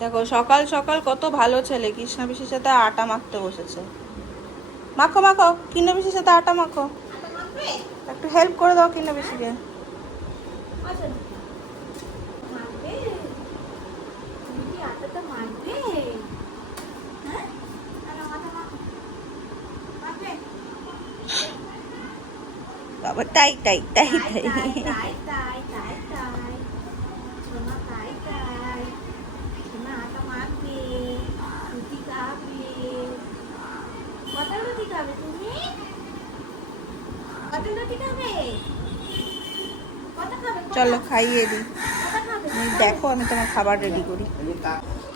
দেখো সকাল সকাল কত ভালো ছেলে, কৃষ্ণা পিসির সাথে আটা মাখতে বসেছে। মাখো মাখো, কৃষ্ণা পিসির সাথে আটা মাখো। একটু হেল্প করে দাও কৃষ্ণা পিসিকে। বাবা তাই তাই তাই তাই। চলো খাইয়ে দিই। দেখো আমি তোমার খাবার রেডি করি।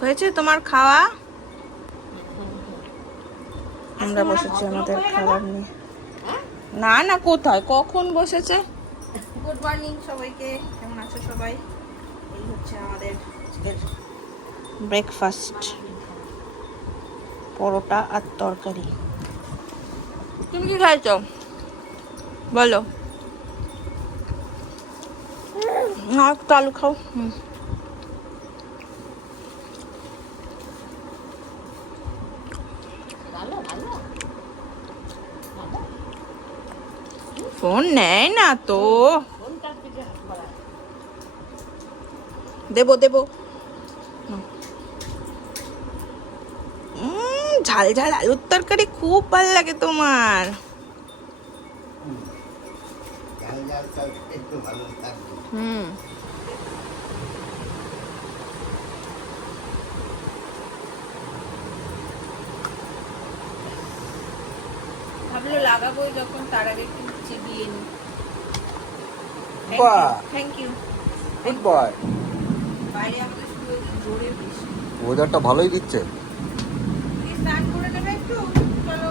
হয়েছে তোমার খাওয়া? আমরা বসেছি আমাদের খাবার নিয়ে। না না, কোথায় কখন বসেছে। গুড মর্নিং সবাইকে, কেমন আছো সবাই? এই হচ্ছে আমাদের আজকের ব্রেকফাস্ট, পরোটা আর তরকারি। তুমি কি খাইছো বলো? না একটু আলু খাও। ফোন নেয় না তো, দেবো দেবো। ঝাল ঝাল আলুর তরকারি খুব ভালো লাগে তোমার। ভাবলো লাগাবো যখন, তার আগে একটু চিবিয়ে নি। Thank you. Good boy. বাইরে আমাদের শুধু জোরে বৃষ্টি। ওয়েদারটা ভালোই দিচ্ছে। স্নান করে নেবে একটু, চলো।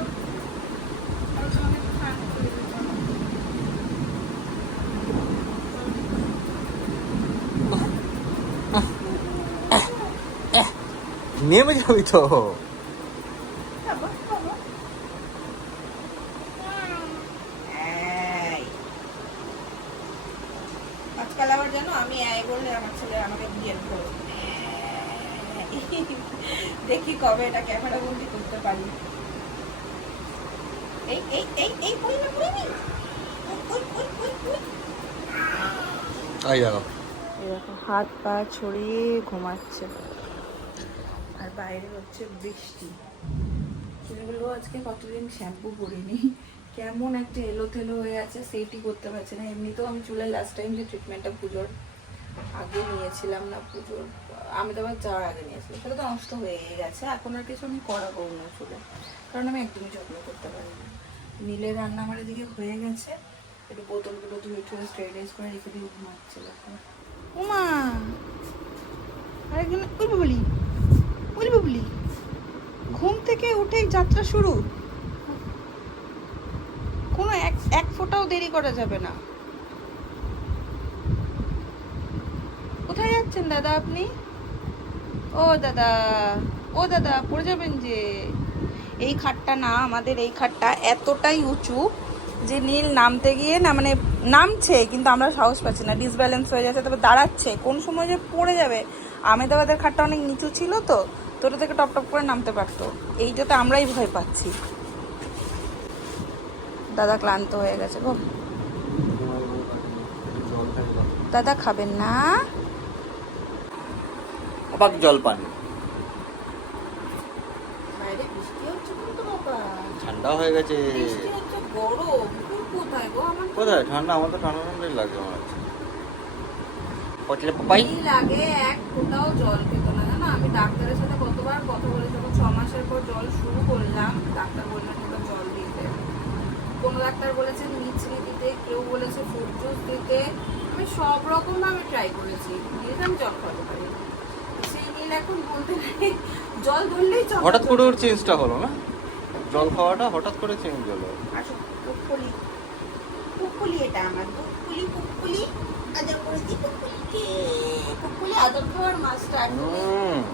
নেমে যাবি তো। আজকাল আবার জানো আমি বললে আমার ছেলে আমাকে বিয়ে করে। দেখি কবে এটা ক্যামেরা বন্দি করতে পারি। এই এই এই এই কই না কই নি। আই যাও। এরকম হাত পা ছড়িয়ে ঘুমাচ্ছে, আর বাইরে হচ্ছে বৃষ্টি। চুলগুলো আজকে কতদিন শ্যাম্পু করিনি, কেমন একটা এলোথেলো হয়ে আছে, সেইটি করতে পারছি না। এমনিতেও আমি চুলের লাস্ট টাইম যে ট্রিটমেন্টটা পুজোর আগে নিয়েছিলাম না, পুজোর আমি তো আবার যাওয়ার আগে নিয়েছিলাম, সেটা তো নষ্ট হয়ে গেছে। এখন আর কিছু আমি করাবো না চুলে, কারণ আমি একদমই যত্ন করতে পারি না। নীলের রান্না আমার এদিকে হয়ে গেছে, একটু বোতলগুলো ধুয়ে টুয়ে স্টেরিলাইজ করে রেখে দিয়ে ঘুমাচ্ছে। উমা আরেকজন বলি বলবো বলি, ঘুম থেকে উঠেই যাত্রা শুরু। কোনো এক ফোঁটাও দেরি করা যাবে না। কোথায় যাচ্ছেন দাদা আপনি? ও দাদা, ও দাদা পড়ে যাবেন যে। এই খাটটা না, আমাদের এই খাটটা এতটাই উঁচু যে নীল নামতে গিয়ে না, মানে নামছে কিন্তু আমরা সাহস পাচ্ছি না, ডিসব্যালেন্স হয়ে যাচ্ছে, তবে দাঁড়াচ্ছে, কোন সময় যে পড়ে যাবে। আমেদাবাদের খাটটা অনেক নিচু ছিল তো, তোটা থেকে টপ টপ করে নামতে পারতো। এইটাতে আমরাই ভয় পাচ্ছি। দাদা ক্লান্ত হয়ে গেছে গো। দাদা খাবেন না? আবার জল পান। বাইরে বৃষ্টি হচ্ছে কিন্তু বাবা, ঠান্ডা হয়ে গেছে। বৃষ্টি হচ্ছে গরম। কোথায় গো আমার? কোথায় ঠান্ডা? আমার তো ঠান্ডা ঠান্ডাই লাগে আমার কাছে। পচলে পাপাই লাগে এক ফোঁটাও জল পেতো না জানো। আমি ডাক্তারের সাথে কতবার কথা বলে, যখন 6 মাসের পর জল শুরু করলাম, ডাক্তার বললেন ওটা জল দিতে। কোনো ডাক্তার বলেছে মিছরি দিতে, কেউ বলেছে ফ্রুট জুস দিতে। আমি সব রকম ভাবে ট্রাই করেছি, কিন্তু আমি জল খাওয়াতে পারি। সেই নীল এখন বলতে নেই, জল ধরলেই চল। হঠাৎ করে ওর চেঞ্জটা হলো না, জল খাওয়াটা হঠাৎ করে চেঞ্জ হলো। আসো পুকুলি, পুকুলি এটা আমার পুকুলি, পুকুলি আদর করে দি, পুকুলি আদর খাওয়ার মাস্টার।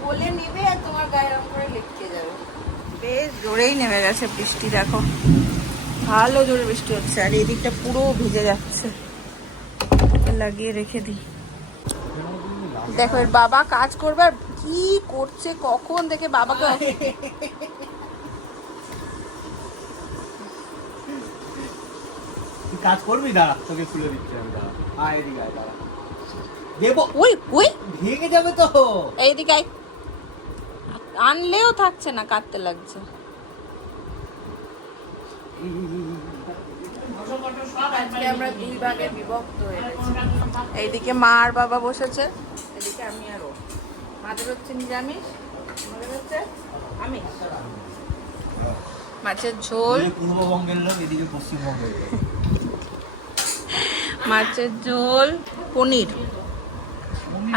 বলে নেবে আর তোমার গায়ে রং করে লেপকে যাবে। বেশ জোরেই নেমে গেছে বৃষ্টি, দেখো ভালো জোরে বৃষ্টি হচ্ছে, আর এই দিকটা পুরো ভিজে যাচ্ছে। লাগিয়ে রেখে দিই। দেখো এর বাবা কাজ করবে আর কি করছে, কখন থেকে বাবাকে কাজ করবি, দাঁড়া তোকে খুলে দিচ্ছি আমি, দাঁড়া আয় এদিকে আয়, দাঁড়া দেবো, ওই ওই ভেঙে যাবে তো। এইদিকে আয়। আনলেও থাকছে না, কাটতে লাগছে। আজকে আমরা দুই ভাগে বিভক্ত হয়ে গেছি। এইদিকে মা আর বাবা বসেছে, এদিকে আমি আর ও। মাদের হচ্ছে নিরামিষ, আমাদের হচ্ছে আমিষ। মাছের ঝোল, পূর্ববঙ্গের লোক, এদিকে পশ্চিমবঙ্গের লোক। মাছের ঝোল, পনির,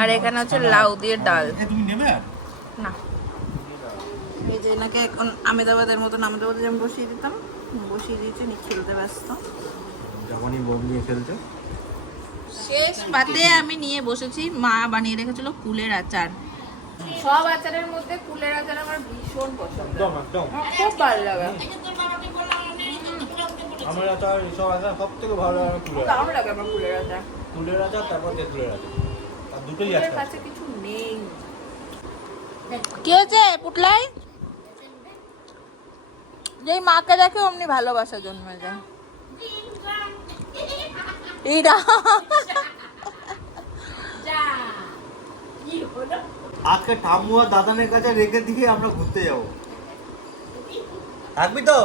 আর এখানে হচ্ছে লাউ দিয়ে ডাল। তুমি নেবে? না, এই যে এনাকে এখন আমেদাবাদের মতন, আমেদাবাদে যেমন বসিয়ে দিতাম বসিয়ে দিয়েছে, নি খেলতে ব্যস্ত। যখনই বোম নিয়ে খেলছে। শেষ পাতে আমি নিয়ে বসেছি, মা বানিয়ে রেখেছিল কুলের আচার। সব আচারের মধ্যে কুলের আচার আমার ভীষণ পছন্দ, একদম একদম আমার খুব ভালো লাগে। আমার আচার, এসব আচার সব থেকে ভালো লাগে কুলের দারুণ লাগে আমার কুলের আচার। কুলের আচার, তারপর তেঁতুলের আচার, আর দুটোই কুলের আছে। কাছে কিছু নেই। কি হয়েছে পুটলাই? যেই মাকে দেখে অমনি ভালোবাসা জন্মে যায়। এইটা আজকে ঠাম্মু আর দাদানের কাছে রেখে দিয়ে আমরা ঘুরতে যাবো। থাকবি তো?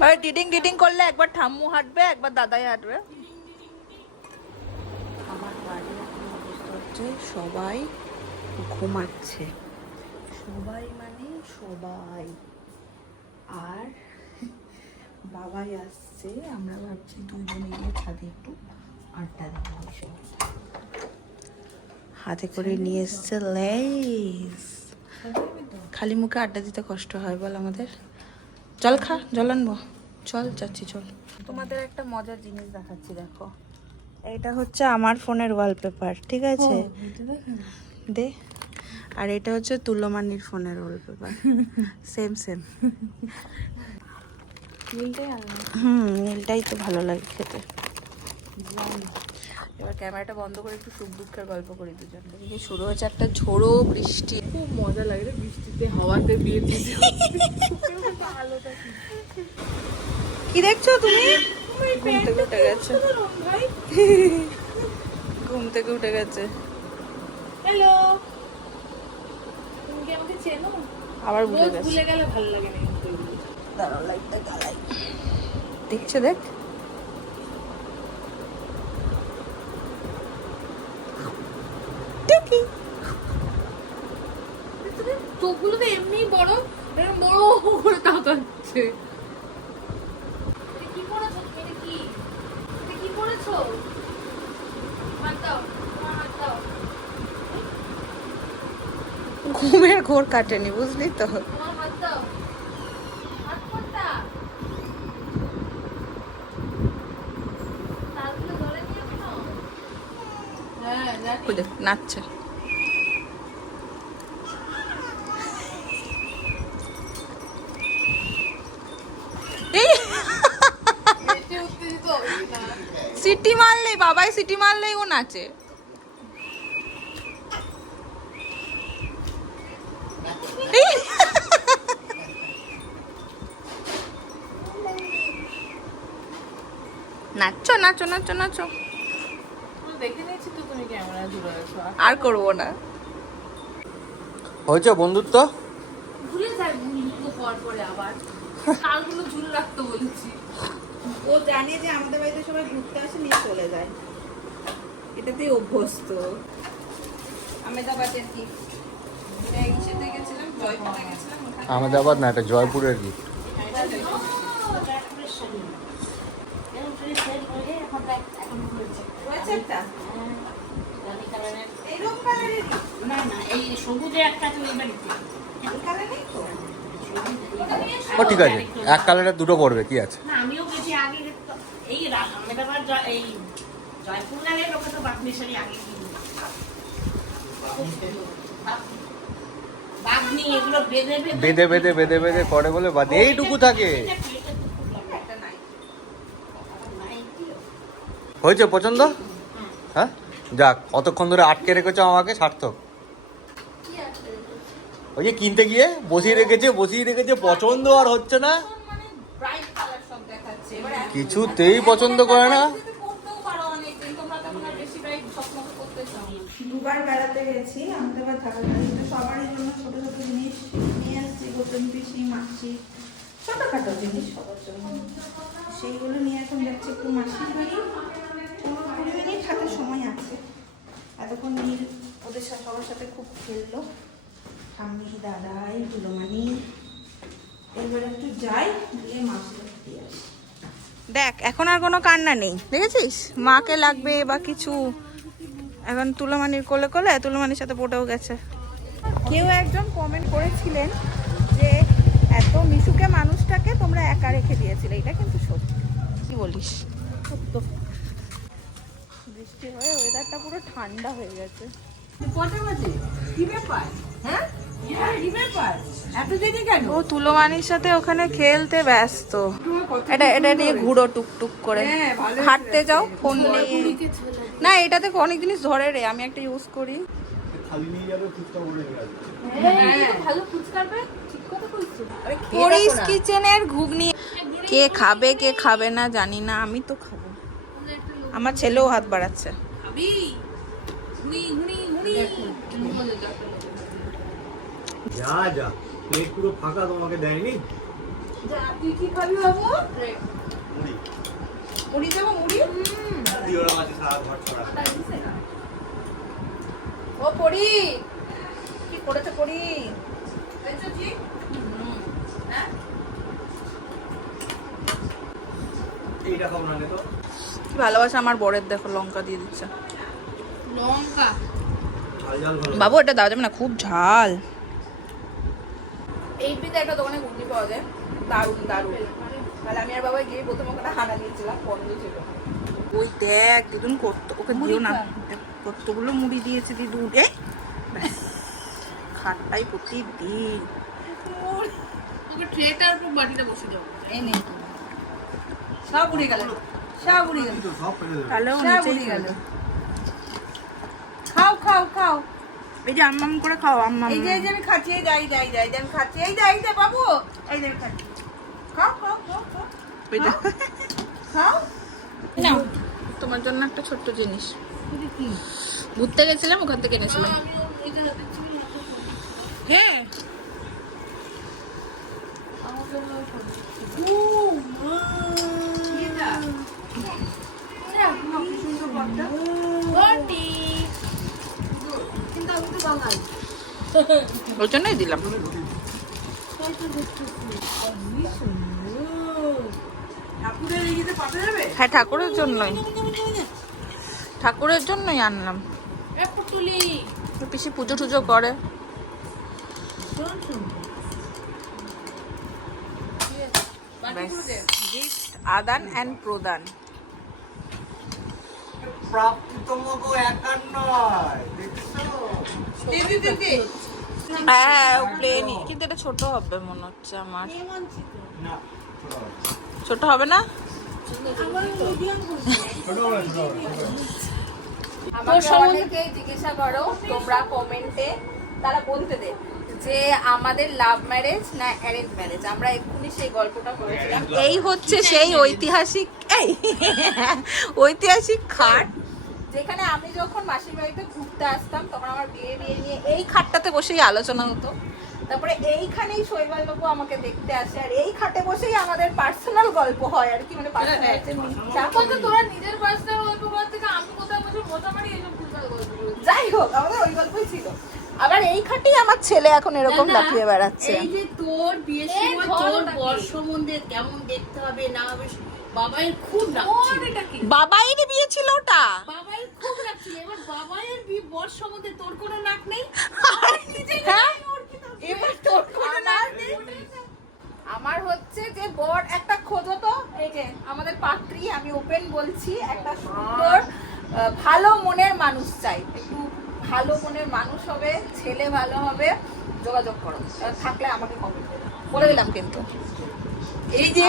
ভাই ডিডিং ডিডিং করলে একবার ঠাম্মু হাঁটবে, একবার দাদাই হাঁটবে। আমার বাড়ির এখন অবস্থা হচ্ছে সবাই ঘুমাচ্ছে, সবাই মানে সবাই। আর বাবাই আসছে, আমরা ভাবছি দুই বোনে গিয়ে ছাদে একটু আড্ডা দেবো। হাতে করে নিয়ে এসছে লেস। খালি মুখে আড্ডা দিতে কষ্ট হয় বল আমাদের। জল খা, জল আনবো, চল যাচ্ছি চল। তোমাদের একটা মজার জিনিস দেখাচ্ছি, দেখো এইটা হচ্ছে আমার ফোনের ওয়ালপেপার, ঠিক আছে দে। আর এটা হচ্ছে তুলমানির ফোনের ওয়ালপেপার, সেম সেম। নীলটাই তো ভালো লাগে খেতে। এবার ক্যামেরাটা বন্ধ করে একটু সুখ দুঃখের গল্প করি দুজন। এদিকে শুরু হয়েছে একটা ঝোড়ো বৃষ্টি, খুব মজা লাগে রে বৃষ্টিতে, হাওয়াতে বিয়ে দিতে। কি দেখছো তুমি? ঘুম থেকে উঠে গেছে, ঘুম থেকে উঠে গেছে। হ্যালো, তুমি কি আমাকে চেনো? আবার ভুলে গেছে, ভুলে গেলে ভালো লাগে না। দাঁড়াও লাইটটা জ্বালাই, দেখছে দেখ। চোখগুলো তো এমনি বড়, এরকম বড় করে তাকাচ্ছে। কি করেছো? এটা কি? এটা কি করেছো? হাত দাও, তোমার হাত দাও। ঘুমের ঘোর কাটেনি, বুঝলি তো। তোমার হাত দাও, হাত কোনটা? তালগুলো ধরে নিয়ে কেন? হ্যাঁ দেখ, নাচছে। সিটি মারলেই, বাবাই সিটি মারলেই ও নাচে। নাচো নাচো নাচো নাচো, দেখে নিয়েছি তো তুমি ক্যামেরা ধরে আছো, আর করবো না। হয়েছে বন্ধুত্ব। ভুলে যায় বন্ধুত্ব হওয়ার পরে আবার কালগুলো ঝুলে রাখতে বলেছি। ও জানে যে আমাদের বাড়িতে সবাই ঘুরতে আসে, নিয়ে চলে যায়, এটাতেই অভ্যস্ত। আমেদাবাদের কি ইসেতে গেছিলাম, জয়পুরে গেছিলাম। আহমেদাবাদ না, এটা জয়পুরের গিফট। ও ঠিক আছে, এক কালারের দুটো পড়বে, কি আছে। আমিও গেছি আগে, এই আহমেদাবাদ এই জয়পুর গেলে লোকে তো বাগনেশ্বরী আগে বাগনি এগুলো বেঁধে বেঁধে বেঁধে বেঁধে বেঁধে করে বলে বাদ এইটুকু থাকে। হয়েছে পছন্দ? হ্যাঁ যাক, অতক্ষণ ধরে আটকে রেখেছো আমাকে, সার্থক। ওই যে কিনতে গিয়ে বসিয়ে রেখেছে, পছন্দ আর হচ্ছে না, মানে ব্রাইট কালার সব দেখাচ্ছে। এবার কিছুতেই পছন্দ করে না। করতেও পারো অনেকদিন, তোমরা তখন আর বেশি ব্রাইট স্বপ্ন করতে চাও না। দুবার বেড়াতে গেছি, আমাদের আবার থাকা কিন্তু সবারই জন্য ছোট ছোট জিনিস নিয়ে আসছি, গোপন পিসি, মাছি, ছোটখাটো জিনিস সবার জন্য। সেইগুলো নিয়ে এখন যাচ্ছি একটু মাসির বাড়ি। 15-20 মিনিট হাতে সময় আছে। এতক্ষণ নীল ওদের সাথে সবার সাথে খুব খেললো, ঠাম্মি, দাদাই, দুলোমানি। এবার একটু যাই, গিয়ে মাছটা দিয়ে আসি। দেখ এখন আর কোনো কান্না নেই, দেখেছিস? মাকে লাগবে বা কিছু। এখন তুলোমানির কোলে কোলে, তুলোমানির সাথে পড়েও গেছে। কেউ একজন কমেন্ট করেছিলেন যে এত মিশুকে মানুষটাকে তোমরা একা রেখে দিয়েছিলে, এটা কিন্তু সত্যি। কি বলিস? সত্য। বৃষ্টি হয়ে ওয়েদারটা পুরো ঠান্ডা হয়ে গেছে। কটা বাজে? কি ব্যাপার? হ্যাঁ? কি ব্যাপার? এত দেরি কেন? ও তুলোমানির সাথে ওখানে খেলতে ব্যস্ত। এটা নিয়ে ঘুরো টুকটুক করে, হাঁটতে যাও ফোন নিয়ে। না, এটাতে অনেক জিনিস ধরে রে, আমি একটা ইউজ করি। খালি নিয়ে যাবে, ফুচকা বলে গেছে। ভালো ফুচকার বে? ঠিক কথা কইছো। আরে পরিস কিচেনের ঘুগনি। কে খাবে কে খাবে না জানি না, আমি তো খাবো। আমার ছেলেও হাত বাড়াচ্ছে। খাবি? হুই হুই হুই। যা যা, প্লেট পুরো ফাঁকা, তোমাকে দেয়নি। যা, তুই কি খাবি বাবু? মুড়ি মুড়ি দেবো, মুড়ি। দিয়ে ওরা মাঝে সারা ঘর ছড়া। ও পড়ি, কি করেছে পড়ি? এইটা খাবো না তো। কি ভালোবাসা আমার বরের, দেখো লঙ্কা দিয়ে দিচ্ছে। লঙ্কা। ঝাল ঝাল ভালো। বাবু এটা দেওয়া যাবে না, খুব ঝাল। এই পিতে একটা দোকানে ঘুগনি পাওয়া যায়, দারুণ দারুণ। তাহলে আমি আর বাবা গিয়ে প্রথম ওখানে হানা দিয়েছিলাম, বন্ধ ছিল। ওই দেখ দিদুন করতো, ওকে দিও না, কতগুলো মুড়ি দিয়েছে দিদুন। এই খাটটাই প্রতিদিন। ওকে ট্রেটার উপর বাটিটা বসে দাও। এই নেই, সব উড়ে গেল। সব উড়ে গেল। সব ফেলে দেবে। তাহলেও সব নিচেই উড়ে গেল। গেল। খাও খাও খাও। এই যে আম্মাম করে খাও, আম্মাম। এই যে আমি খাচ্ছি, এই যাই আমি খাচ্ছি, এই যে বাবু, এই যে খাচ্ছি। খাও খাও খাও খাও। ওইটা খাও। নাও, তোমার জন্য একটা ছোট্ট জিনিস। কি? ঘুরতে গেছিলাম, ওখান থেকে এনেছিলাম। আমি এই যে হাতে ছিল না। হ্যাঁ, আমার জন্য ওই জন্যই দিলাম। হ্যাঁ, ঠাকুরের জন্যই, ঠাকুরের জন্যই আনলাম। পিসি পুজো টুজো করে। গিফট আদান অ্যান্ড প্রদান। প্রাপ্তি তোমাকে একা নয়, দেখছো? হ্যাঁ, প্লেনই, কিন্তু এটা ছোট হবে মনে হচ্ছে আমার। না, ছোট হবে না? আমাকে অনেকেই জিজ্ঞাসা করো তোমরা কমেন্টে, তারা বলতে দে যে আমাদের লাভ ম্যারেজ না অ্যারেঞ্জ ম্যারেজ। আমরা এক্ষুনি সেই গল্পটা করেছিলাম। এই হচ্ছে সেই ঐতিহাসিক খাট, যেখানে আমি যখন মাসির বাড়িতে ঘুরতে আসতাম তখন আমার বিয়ে নিয়ে এই খাটটাতে বসেই আলোচনা হতো। তারপরে এইখানেই শৈবালবাবু আমাকে দেখতে আসে, আর এই খাটে বসেই আমাদের পার্সোনাল গল্প হয় আর কি, মানে তোরা নিজের পার্সোনাল গল্প বলার থেকে আমি কোথাও বসে মোটামুটি এইসব ফুটবল গল্প বলছি। যাই হোক, আমাদের ওই গল্পই ছিল। আবার এই খাটেই আমার ছেলে এখন এরকম লাফিয়ে বেড়াচ্ছে। এই যে তোর বিয়ের সময় তোর বর সম্বন্ধে কেমন দেখতে হবে না হবে, বাবাইয়ের খুব লাগছিল। বাবাইয়েরই বিয়ে ছিল ওটা। বাবাইয়ের খুব লাগছিল। এবার বাবাইয়ের বর সম্বন্ধে তোর কোনো নাক নেই। হ্যাঁ, এবার তোর কোনো নাক নেই। আমার হচ্ছে যে বর একটা খোঁজো তো, এই যে আমাদের পাত্রী, আমি ওপেন বলছি, একটা সুন্দর ভালো মনের মানুষ চাই। একটু ভালো মনের মানুষ হবে, ছেলে ভালো হবে, যোগাযোগ করো। থাকলে আমাকে কমেন্ট করো, বলে দিলাম কিন্তু। এই যে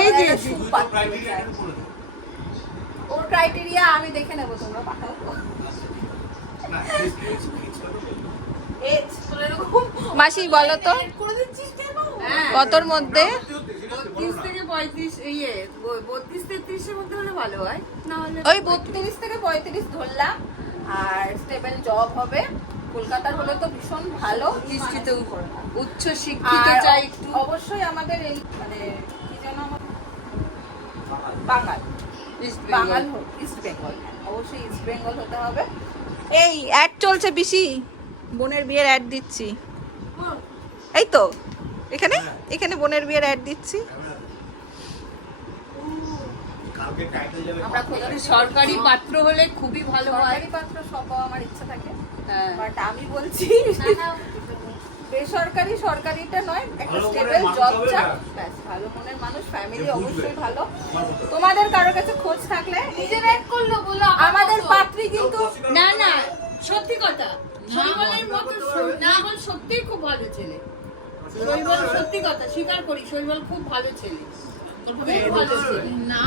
ওর ক্রাইটেরিয়া আমি দেখে নেবো, তোমরা পাঠাও। এজ তোর এরকম মাসি বলো তো করে দিচ্ছিস কেন? কতর মধ্যে 30 থেকে 35 ইয়ে 32 33 এর মধ্যে হলে ভালো হয়, না হলে ওই 32 থেকে 35 ধরলাম। আর স্টেবল জব হবে। কলকাতার হলে তো ভীষণ ভালো, নিশ্চিত উচ্চ শিক্ষিত আর চাই একটু। অবশ্যই আমাদের এই মানে কি যেন বাঙাল East বাঙাল Bengal। ইস্ট বেঙ্গল, অবশ্যই ইস্ট বেঙ্গল হতে হবে। এই অ্যাড চলছে পিসি, বোনের বিয়ের অ্যাড দিচ্ছি। এই তো এখানে এখানে বোনের বিয়ের অ্যাড দিচ্ছি। আমরা খোঁজাখুঁজি সরকারি পাত্র হলে খুবই ভালো হয়। সরকারি পাত্র সব পাওয়া আমার ইচ্ছা থাকে, হ্যাঁ। বাট আমি বলছি বেসরকারি সরকারিটা নয়, একটা স্টেবল জব চাই ব্যাস। ভালো মনের মানুষ, ফ্যামিলি অবশ্যই ভালো। তোমাদের কারোর কাছে খোঁজ থাকলে নিজে ব্যাক করলো বলো আমাদের পাত্রী কিন্তু না না সত্যি কথা, শৈবলের মতো নাগল সত্যিই খুব ভালো ছেলে। শৈবল সত্যি কথা স্বীকার করি, শৈবল খুব ভালো ছেলে, খুব ভালো ছেলে। না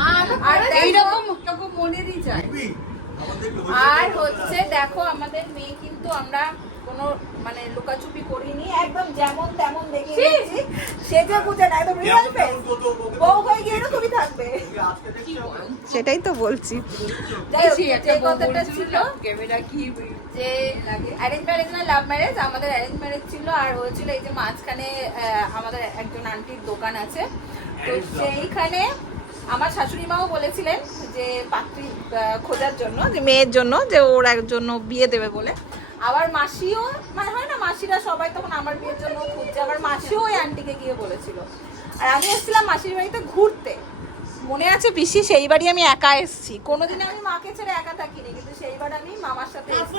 আর এইরকম রকম মনেরই চাই। আর হচ্ছে দেখো আমাদের মেয়ে কিন্তু আমরা কোনো মানে লুকাচুপি করিনি, একদম যেমন তেমন দেখে নিয়েছি, সেজে বুঝে না, একদম রিয়েল ফেস। বউ হয়ে গিয়ে এরকমই থাকবে, সেটাই তো বলছি। যাই হোক, যে কথাটা ছিল ক্যামেরা কি যে অ্যারেঞ্জ ম্যারেজ না লাভ ম্যারেজ, আমাদের অ্যারেঞ্জ ম্যারেজ ছিল। আর হয়েছিল এই যে মাঝখানে আমাদের একজন আন্টির দোকান আছে, তো সেইখানে আমার শাশুড়ি মাও বলেছিলেন যে পাত্রী খোঁজার জন্য, যে মেয়ের জন্য, যে ওর একজন বিয়ে দেবে বলে। আবার মাসিও মানে হয় না, মাসিরা সবাই তখন আমার বিয়ের জন্য খুঁজছে, আবার মাসিও ওই আন্টিকে গিয়ে বলেছিল। আর আমি এসেছিলাম মাসির বাড়িতে ঘুরতে, মনে আছে পিসি? সেই বাড়ি আমি একা এসেছি, কোনোদিন আমি মাকে ছেড়ে একা থাকিনি, কিন্তু সেইবার আমি মামার সাথে এসেছি।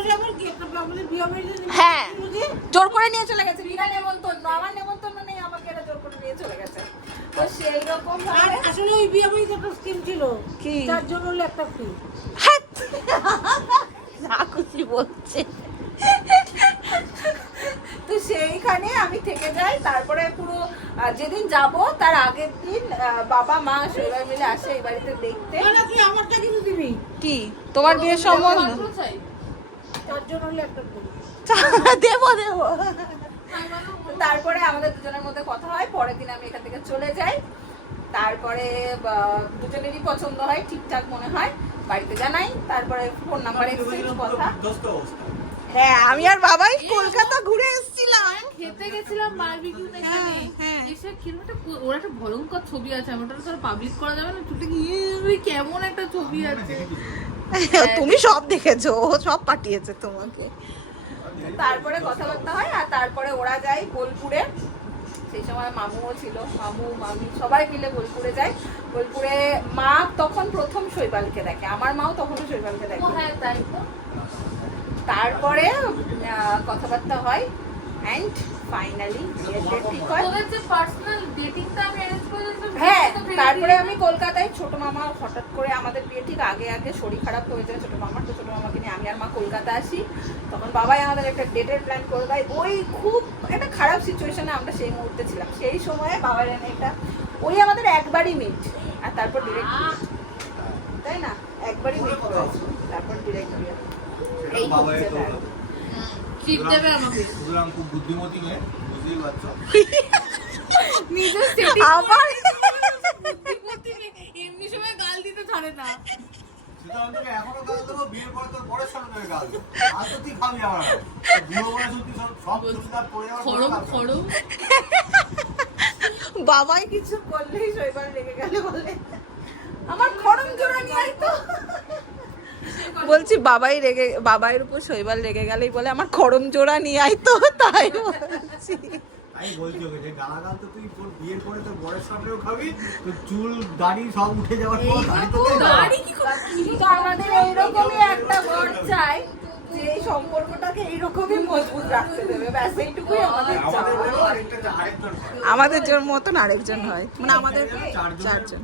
হ্যাঁ, জোর করে নিয়ে চলে গেছে, বিনা নেমন্তন্ন, আমার নেমন্তন্ন নেই, আমাকে এরা জোর করে নিয়ে চলে গেছে। তো সেই রকম ভাবে আসলে ওই বিয়ে বাড়িতে একটা স্কিম ছিল, কি 4 জন হলে একটা ফ্রি। যা খুশি বলছে। তো সেইখানে আমি থেকে যাই, তারপরে পুরো যেদিন যাব তার আগের দিন বাবা মা সবাই মিলে আসে এই বাড়িতে দেখতে। না তুই আমারটা কিন্তু দিবি, কি তোমার বিয়ের সম্বন্ধ? 4 জন হলে একটা ফ্রি। দেবো দেবো। তারপরে আমাদের দুজনের মধ্যে কথা হয়, পরের দিন আমি এখান থেকে চলে যাই। তারপরে দুজনেরই পছন্দ হয়, ঠিকঠাক মনে হয়, বাড়িতে জানাই। তারপরে ফোন নাম্বার এক্সচেঞ্জ কথা। হ্যাঁ, আমি আর বাবাই কলকাতা ঘুরে এসেছিলাম। খেতে গেছিলাম বারবিকিউ এখানে এসে কিরকম একটা ওর একটা ভয়ঙ্কর ছবি আছে, আমার ওটা তো পাবলিক করা যাবে না, চুটে গিয়ে কেমন একটা ছবি আছে। তুমি সব দেখেছো, ও সব পাঠিয়েছে তোমাকে। তারপরে কথাবার্তা হয়, আর তারপরে ওরা যায় বোলপুরে। সেই সময় মামুও ছিল, মামু মামি সবাই মিলে বোলপুরে যায়। বোলপুরে মা তখন প্রথম শৈবালকে দেখে, আমার মাও তখনও শৈবালকে দেখে। হ্যাঁ তাই তো। তারপরে কথাবার্তা হয়, অ্যান্ড ফাইনালি বিয়ের ডেট ঠিক হয়। তোদের যে পার্সোনাল ডেটিংটা আমি অ্যারেঞ্জ করে দিয়েছিলাম, হ্যাঁ, সেটা তো তারপরে আমি কলকাতায়, ছোট মামা হঠাৎ করে আমাদের বিয়ে ঠিক আগে আগে শরীর খারাপ হয়ে যায় ছোট মামার, তো ছোট মামাকে নিয়ে আমি আর মা কলকাতা আসি। তখন বাবাই আমাদের একটা ডেটের প্ল্যান করে দেয়। ওই খুব একটা খারাপ সিচুয়েশনে আমরা সেই মুহূর্তে ছিলাম, সেই সময়ে বাবার এনে এটা ওই আমাদের একবারই মিট, আর তারপর ডিরেক্ট তাই না, একবারই মিট করেছি, তারপর ডিরেক্ট বিয়ে। এই হচ্ছে ব্যাপার। ট্রিপ দেবে আমাকে। সুতরাং খুব বুদ্ধিমতী মেয়ে, বুঝতেই পারছো। নিজে সেটিং আবার এমনি সময় গাল দিতে ছাড়ে না। সুতরাং তোকে এখনো গাল দেবো, বিয়ের পরে তোর বরের সামনে তোকে গাল দেবো। আর তো তুই খাবি আমার হাতে। বুড়ো বয়সে তুই সব চুড়িদার পরে যাওয়ার পরে খড়ম গাল দেবো। খড়ম বাবাই কিছু বললেই শৈবাল রেগে গেলে বলে আমার খড়ম জোড়া নিয়ে আয় তো। বলছি বাবাই রেগে, বাবাইয়ের উপর শৈবাল রেগে গেলেই বলে আমার খড়ম জোড়া নিয়ে আয় তো, তাই বলছি। তাই বলছি ওকে যে গালাগাল তো তুই তোর বিয়ের পরে তোর বরের সামনেও খাবি, তোর চুল দাড়ি সব উঠে যাওয়ার পর দাড়ি তোকে গাড়ি কি করে কিন্তু আমাদের এইরকমই একটা বর চাই, যে এই সম্পর্কটাকে এইরকমই মজবুত রাখতে দেবে, ব্যাস এইটুকুই আমাদের চাই। আমাদের জন্য মতন আরেকজন হয়, মানে আমাদের চারজন।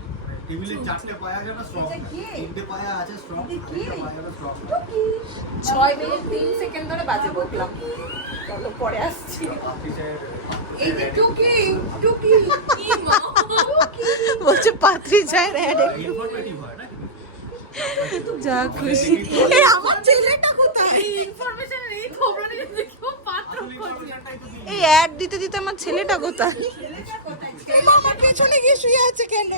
টেবিলে 4টে পায়া যেন স্ট্রং, 3টে পায়া আছে স্ট্রং, 3টে পায়া যেন স্ট্রং। 6 মিনিট 3 সেকেন্ড ধরে বাজে বললাম, চলো পরে আসছি। এই যে টুকি টুকি বলছে পাত্রী চায় রেড। ইনফরমেটিভ হয় না? যা খুশি। এই আমার ছেলেটা কোথায়? ইনফরমেশন এই খবর নিয়ে দেখো পাত্র এই অ্যাড দিতে দিতে আমার ছেলেটা কোথায়? আমার পেছনে গিয়ে শুয়ে আছে কেন?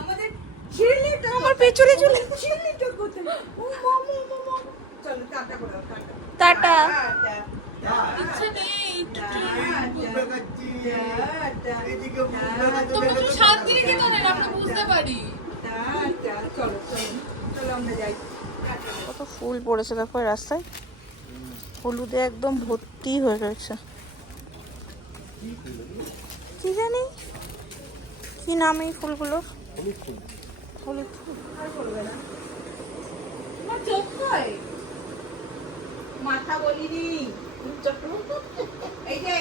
আমাদের ছেলেটা আমার পেছনে চলে। ছেলেটা কোথায়? ও মামা মামা চলো টাটা করে দাও, টাটা। টাটা ইচ্ছা নেই এদিকে তোমরা তো শান্তি রেখে তোলেন আমরা বুঝতে পারি চলো আমরা যাই। কত ফুল পড়েছে দেখো এই রাস্তায়, হলুদে একদম ভর্তি হয়ে রয়েছে। কি জানি কি নাম এই ফুলগুলোর? হলুদ ফুল। আর বলবে না তোমার চোখ কই? মাথা বলিনি চোখ। এই যে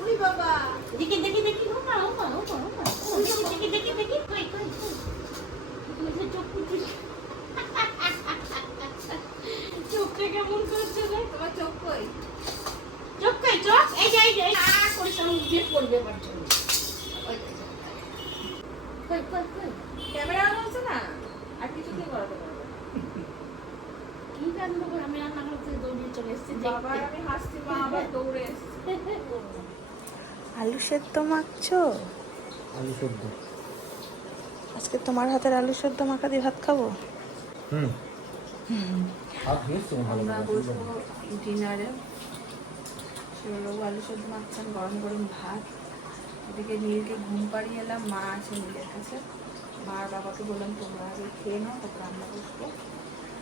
উনি বাবা দেখি দেখি দেখি ও মা ও মা ও মা ও মা দেখি দেখি দেখি কই কই কই মুঝে চোখ কুচি চোখটা কেমন করছে রে? তোমার চোখ কই? চোখ কই? চোখ এই যে করিস আমি যে করবে আমার জন্য। ওই কই কই কই ক্যামেরা অন হচ্ছে না, আর কিছুতেই করাতে পারবো না। কি রান্না করে আমি রান্না করতে দৌড়িয়ে চলে এসেছি। বাবা আমি হাসছি, মা আবার দৌড়ে এসেছে। আলু সেদ্ধ মাখছো? আলু সেদ্ধ। আজকে তোমার হাতের আলু সেদ্ধ মাখা দিয়ে ভাত খাবো। আর খেয়েছো ভালো আমরা বসবো ডিনারে। শিববাবু আলু সেদ্ধ মাখছেন, গরম গরম ভাত। এদিকে নীলকে ঘুম পাড়িয়ে এলাম, মা আছে নীলের কাছে। মা আর বাবাকে বললাম তোমরা আগে খেয়ে নাও, তারপর আমরা বসবো।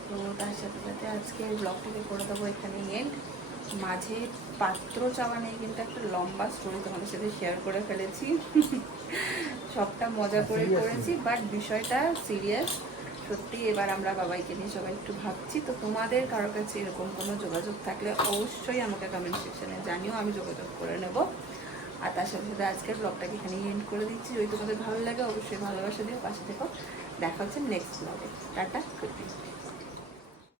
তো তার সাথে সাথে আজকে ব্লগটাকে করে দেবো এখানে এন্ড। মাঝে পাত্র চাওয়া নেই, কিন্তু একটা লম্বা স্টোরি তোমাদের সাথে শেয়ার করে ফেলেছি। সবটা মজা করে করেছি, বাট বিষয়টা সিরিয়াস। সত্যি এবার আমরা বাবাইকে নিয়ে সবাই একটু ভাবছি। তো তোমাদের কারো কাছে এরকম কোনো যোগাযোগ থাকলে অবশ্যই আমাকে কমেন্ট সেকশনে জানিও, আমি যোগাযোগ করে নেব। আর তার সাথে সাথে আজকের ব্লগটাকে এখানে এন্ড করে দিচ্ছি। যদি তোমাদের ভালো লাগে অবশ্যই ভালোবাসা দিও, পাশে থেকো। দেখা হচ্ছে নেক্সট ব্লগে। Tata, good night.